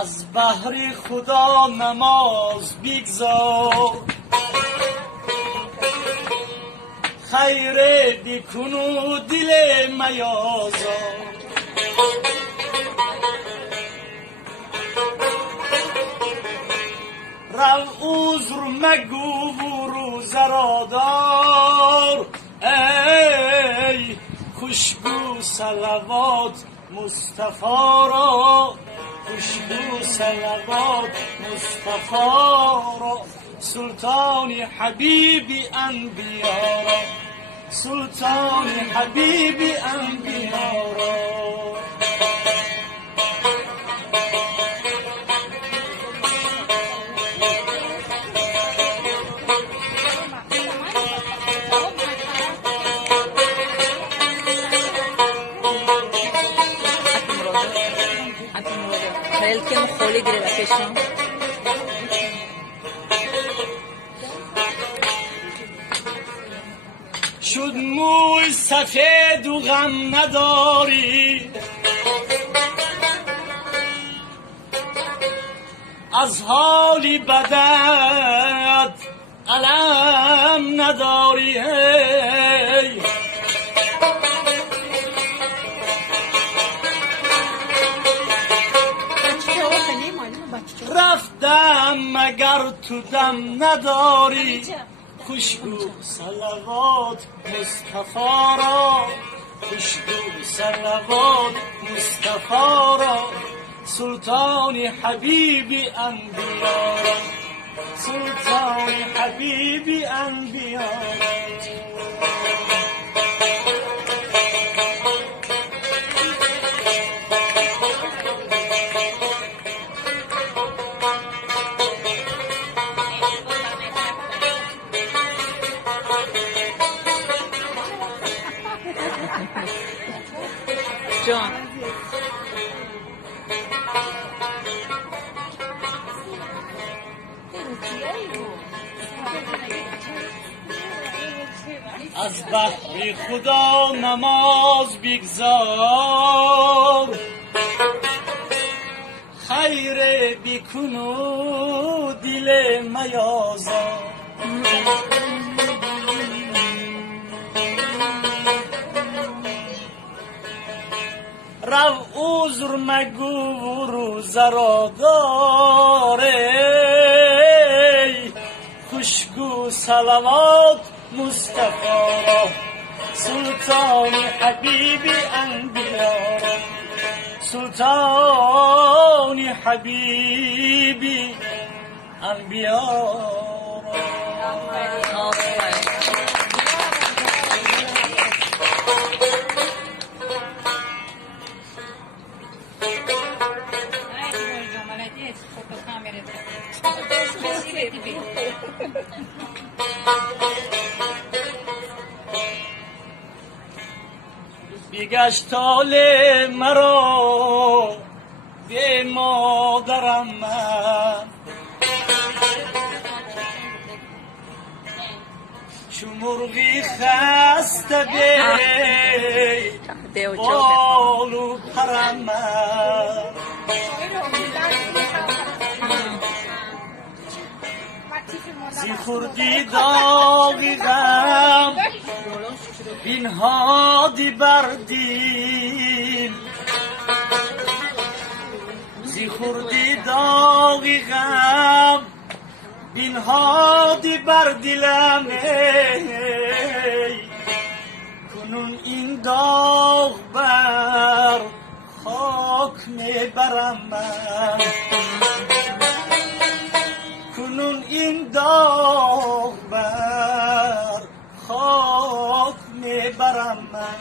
از بهر خدا نماز بگذار، خیر بکن و دل میازار. رو عذر مگو و روزه را دار، ای خوشبو صلوات مصطفی را، خوشبو صلوات مصطفی را. سلطان حبیب انبیا را، سلطان حبیب انبیا را. Para el que no jole de la fecha. شد موی سفید و غم نداری، از حالی بدت علم نداری. رفتم مگر تو دم نداری، خوشبو صلوات مصطفی را، خوشبو صلوات مصطفی را. سلطان حبیب انبیا را، سلطان حبیب انبیا را. جان از بهر خدا نماز بگذار، خیر بکن و دل میازار. رو عذر مگو و روزه را دار، ای خوشگو صلوات مصطفی را. سلطان حبیب انبیا را، سلطان حبیب انبیا را. بگشت حال مرا به مادرم من، چو مرغی خسته به بال و پرم من. زی خوردی داغی غم بینهادی بردین، زی خوردی داغی غم بینهادی بر دلم. کنون این داغ بر خاک میبرم من، کنون این داغ بر خاک میبرم من.